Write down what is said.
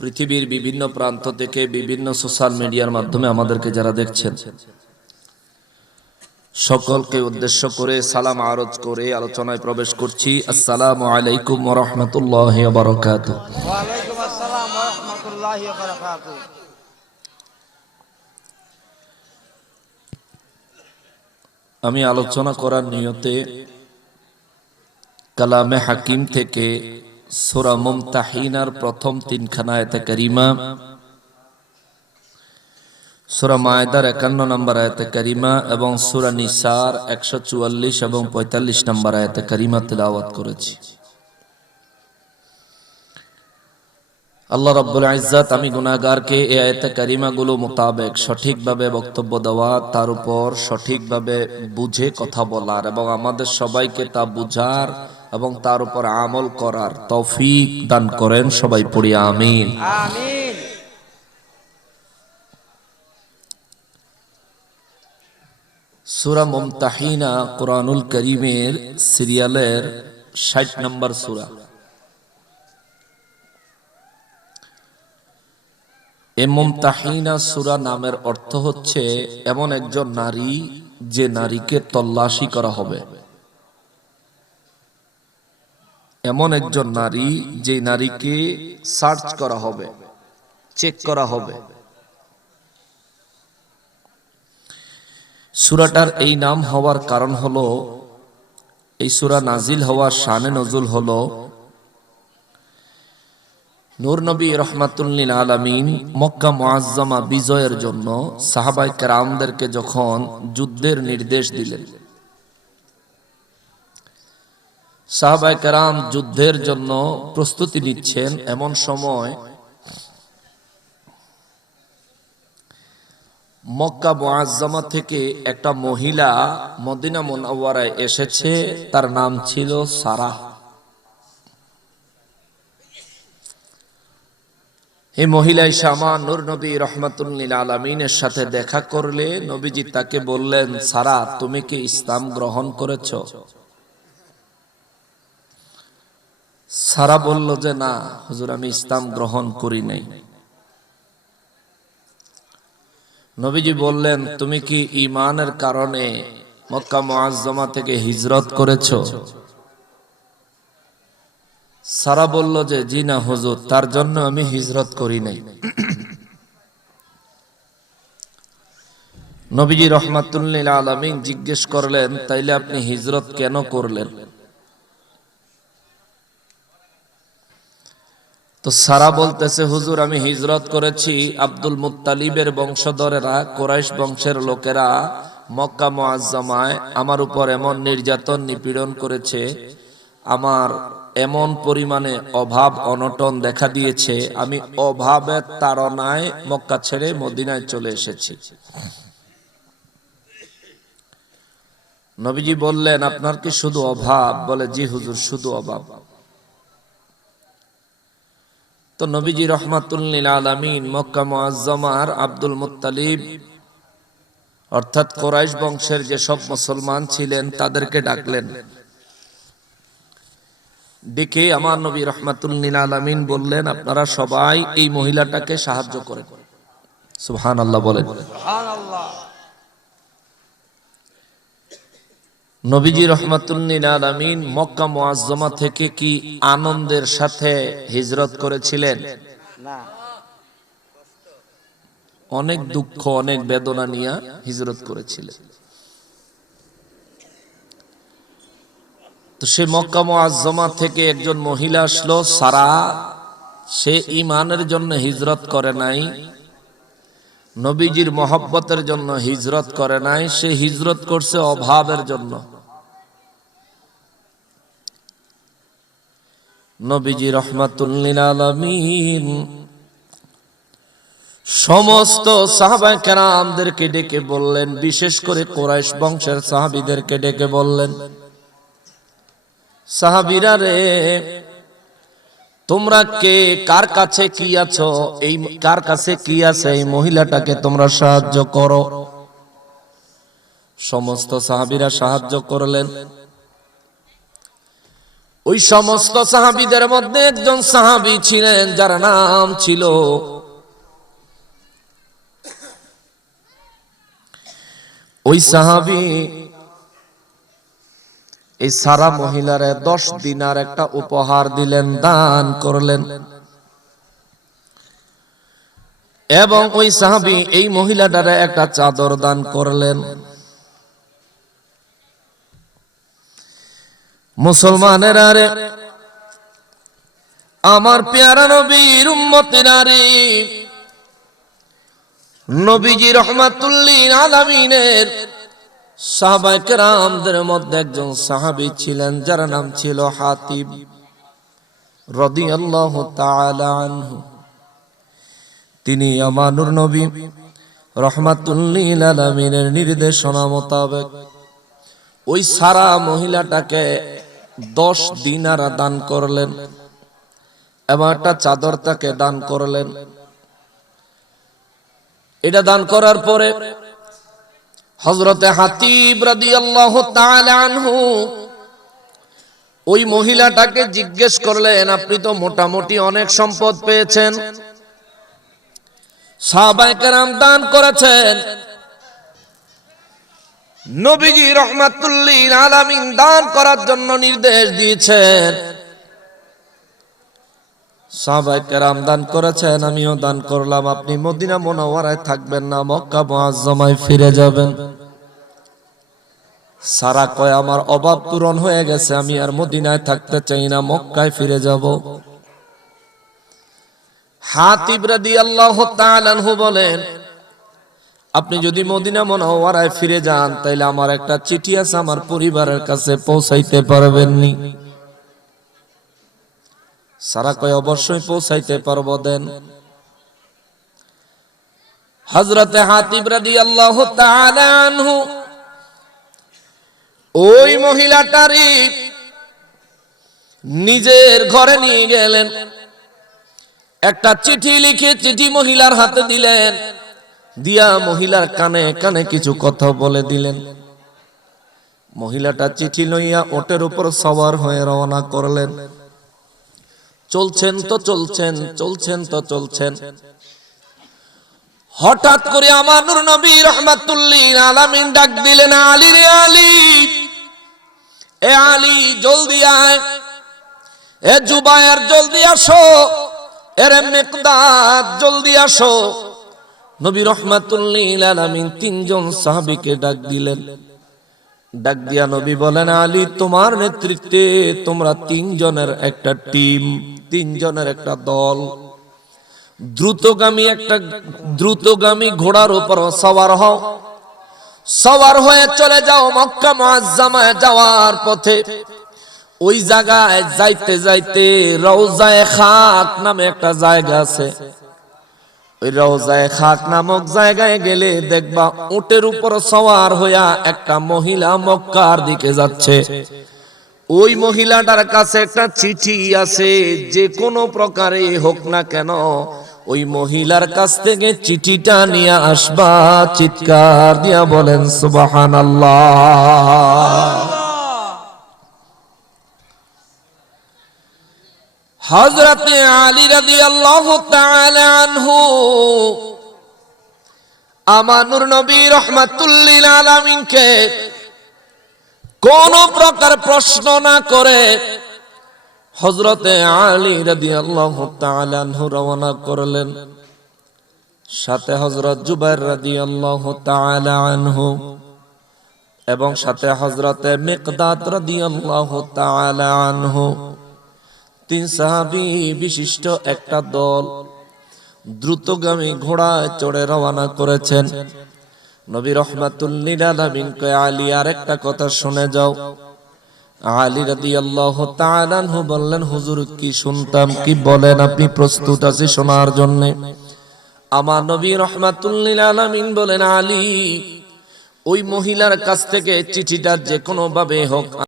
পৃথিবীর বিভিন্ন প্রান্ত থেকে বিভিন্ন সোশ্যাল মিডিয়ার মাধ্যমে আমাদেরকে যারা দেখছেন সকলকে উদ্দেশ্য করে সালাম আরজ করে আলোচনায় প্রবেশ করছি। আসসালামু আলাইকুম ওয়া রাহমাতুল্লাহি ওয়া বারাকাতুহু। ওয়া আলাইকুম আসসালাম ওয়া রাহমাতুল্লাহি ওয়া বারাকাতুহু। আমি আলোচনা করার নিয়তে কালামে হাকিম থেকে সূরা মুমতাহিনার প্রথম তিনখানা আয়াতে কারিমা, সূরা মায়দার 51 নম্বর আয়াতে কারিমা এবং সূরা নিসার 144 এবং 45 নম্বর আয়াতে কারিমা তেলাওয়াত করেছি। আল্লাহ রাব্বুল ইজ্জাত আমি গুনাহগারকে এই আয়াতে কারিমাগুলো মোতাবেক সঠিকভাবে বক্তব্য দেওয়া, তার উপর সঠিকভাবে বুঝে কথা বলার এবং আমাদের সবাইকে তা বুঝার এবং তার উপর আমল করার তৌফিক দান করেন। সবাই পড়ি আমিন। আমিন। সূরা মুমতাহিনা কুরআনুল কারীমের সিরিয়ালের 60 নম্বর সূরা। এই মুমতাহিনা সূরা নামের অর্থ হচ্ছে এমন একজন নারী যে নারীকে তল্লাশি করা হবে, এমন একজন নারী যে নারীকে সার্চ করা হবে, চেক করা হবে। সূরাটার এই নাম হওয়ার কারণ হলো, এই সূরা নাজিল হওয়ার শানে নজুল হলো নূর নবী রাহমাতুল লিল আলামিন মক্কা মুআজ্জামা বিজয়ের জন্য সাহাবায়ে কেরামদেরকে যখন যুদ্ধের নির্দেশ দিলেন, সাহাবায়ে কেরাম যুদ্ধের জন্য প্রস্তুতি নিচ্ছেন, এমন সময় মক্কা মুআজ্জামা থেকে একটা মহিলা মদিনা মুনাওয়ারায় এসেছে, তার নাম ছিল সারা। এই মহিলা শামা নূর নবী রাহমাতুল লিল আলামিনের সাথে দেখা করলে নবীজি তাকে বললেন, সারা তুমি কি ইসলাম গ্রহণ করেছো? সারা বলল যে না হুজুর, আমি ইসলাম গ্রহণ করি নাই। নবীজি বললেন, তুমি কি ঈমানের কারণে মক্কা মুআজ্জামা থেকে হিজরত করেছো? সারা বলল যে জি না হুজুর, তার জন্য আমি হিজরত করি নাই। নবীজি রাহমাতুল লিল আলামিন জিজ্ঞেস করলেন, তাইলে আপনি হিজরত কেন করলেন? তো সারা বলতেছে, হুজুর আমি হিজরত করেছি, আব্দুল মুত্তালিবের বংশধরেরা, কুরাইশ বংশের লোকেরা মক্কা মুআজ্জামায় আমার উপর এমন নির্যাতন নিপীড়ন করেছে, আমার এমন পরিমাণে অভাব অনটন দেখা দিয়েছে, আমি অভাবের তাড়নায় মক্কা ছেড়ে মদিনায় চলে এসেছি। নবীজি বললেন, আপনার কি শুধু অভাব? বলে জি হুজুর, শুধু অভাব। তো নবীজি রাহমাতুল লিল আলামিন মক্কা মুআজ্জামার আব্দুল মুত্তালিব অর্থাৎ কুরাইশ বংশের যে সব মুসলমান ছিলেন তাদেরকে ডাকলেন। ডেকে আমার নবী রাহমাতুল লিল আলামিন বললেন, আপনারা সবাই এই মহিলাটাকে সাহায্য করেন। সুবহানাল্লাহ বলেন। সুবহানাল্লাহ। নবীজি রাহমাতুল লিল আলামিন মক্কা মুআজ্জামা থেকে কি আনন্দের সাথে হিজরত করেছিলেন? না, অনেক দুঃখ, অনেক বেদনা নিয়ে হিজরত করেছিলেন। তো সে মক্কা মুআজ্জামা থেকে একজন মহিলা আসলো, সারা। সে ঈমানের জন্য হিজরত করে নাই, নবীজির মহব্বতের জন্য হিজরত করে নাই, সে হিজরত করছে অভাবের জন্য। নবীজি রাহমাতুল লিল আলামিন সমস্ত সাহাবায়ে কেরামদেরকে ডেকে বললেন, বিশেষ করে কুরাইশ বংশের সাহাবীদেরকে ডেকে বললেন, সাহাবীরা রে, তোমরা কে কার কাছে কি আছো, এই কার কাছে কি আছে, এই মহিলাটাকে তোমরা সাহায্য করো। সমস্ত সাহাবীরা সাহায্য করলেন। ওই সমস্ত সাহাবীদের মধ্যে একজন সাহাবী ছিলেন যার নাম ছিল ওই সাহাবী এই সারা মহিলারে 10 দিনার একটা উপহার দিলেন, দান করলেন। এবং ওই সাহাবী এই মহিলাটারে একটা চাদর দান করলেন। মুসলমানেরা রে, আমার পেয়ারা নবীর উম্মতেরা রে, নবীজি রাহমাতুল লিল আলামিনের সাহাবায়ে কেরামদের মধ্যে একজন সাহাবী ছিলেন যার নাম ছিল হাতিব রাদিয়াল্লাহু তাআলা আনহু। তিনি আমানুর নবী রাহমাতুল লিল আলামিনের নির্দেশনা মোতাবেক ওই সারা মহিলাটাকে 10 দিনার দান করলেন এবং একটা চাদর তাকে দান করলেন। এটা দান করার পরে হযরতে হাতিব রাদিয়াল্লাহু তাআলা আনহু ওই মহিলাটাকে জিজ্ঞেস করলেন, আপনি তো মোটামুটি অনেক সম্পদ পেয়েছেন, সাহাবায়ে কেরাম দান করেছেন, নবীজি রাহমাতুল লিল আলামিন দান করার জন্য নির্দেশ দিয়েছেন, সাহাবায়ে কেরাম দান করেছেন, আমিও দান করলাম, আপনি মদিনা মুনাওয়ারায় থাকবেন না, মক্কা মুআজ্জামায় ফিরে যাবেন। সারা কয়, আমার অভাব পূরণ হয়ে গেছে, আমি আর মদিনায় থাকতে চাই না, মক্কায় ফিরে যাব। হাতিব রাদিয়াল্লাহু তাআলা আনহু বলেন, আপনি যদি মদিনা মুনাওয়ারায় ফিরে যান তাইলে আমার একটা চিঠি আছে, আমার পরিবারের কাছে পৌঁছাইতে পারবেননি? সারা কয়, অবশ্যই পৌঁছাইতে পারবো, দেন। হযরতে হাতিব রাদিয়াল্লাহু তাআলা আনহু ওই মহিলাটারই নিজের ঘরে নিয়ে গেলেন, একটা চিঠি লিখে চিঠি মহিলার হাতে দিলেন, দিয়া মহিলার কানে কানে কিছু কথা বলে দিলেন। মহিলাটা চিঠি লইয়া ওটের উপর সওয়ার হয়ে রওনা করলেন। চলছেন তো চলছেন, চলছেন তো চলছেন, হঠাৎ করে আমার নূর নবী রাহমাতুল লিল আলামিন ডাক দিলেন, আলী রে আলী, এ আলী জলদি আয়, এ জুবায়ের জলদি আসো, এর মিকদাদ জলদি আসো। নবী রাহমাতুল লিল আলামিন 3 জন সাহাবীকে ডাক দিলেন। ডাক দিয়া নবী বলেন, আলী, তোমার নেতৃত্বে তোমরা 3 জনের একটা টিম, 3 জনের একটা দল, দ্রুতগামী ঘোড়ার উপর সওয়ার হও, সওয়ার হয়ে চলে যাও মক্কা মুআজ্জামায় যাওয়ার পথে। ওই জায়গায় যাইতে যাইতে রওজায়ে খাক নামে একটা জায়গা আছে, ওই রওজায়ে খাক নামক জায়গায় গেলে দেখবা উটের উপর সওয়ার হইয়া একটা মহিলা মক্কার দিকে যাচ্ছে। ওই মহিলাটার কাছে একটা চিঠি আছে, যে কোনো প্রকারে হোক না কেন ওই মহিলার কাছ থেকে চিঠিটা নিয়ে আসবা। চিৎকার দিয়া বলেন সুবহানাল্লাহ। হযরতে আলী রাদিয়াল্লাহু তাআলা আনহু আমানুর নবী রাহমাতুল লিল আলামিনকে কোন প্রকার প্রশ্ন না করে হযরতে আলী রাদিয়াল্লাহু তাআলা আনহু রওনা করলেন। সাথে হযরত জুবাইর রাদিয়াল্লাহু তাআলা আনহু এবং সাথে হযরতে মিকদাদ রাদিয়াল্লাহু তাআলা আনহু, 3 সাহাবী বিশিষ্ট একটা দল দ্রুতগামী ঘোড়ায় চড়ে রওনা করেছেন। নবী রাহমাতুল লিল আলামিন কয়, আলী, আরেকটা কথা শুনে যাও। আলী রাদিয়াল্লাহু তাআলা আনহু বললেন, হুজুর, কি শুনতাম, কি বলেন, আপনি প্রস্তুত আছি শোনার জন্য? আমার নবী রাহমাতুল লিল আলামিন বলেন, আলী, ওই মহিলার কাছ থেকে চিঠিটা যে কোনো ভাবে হোক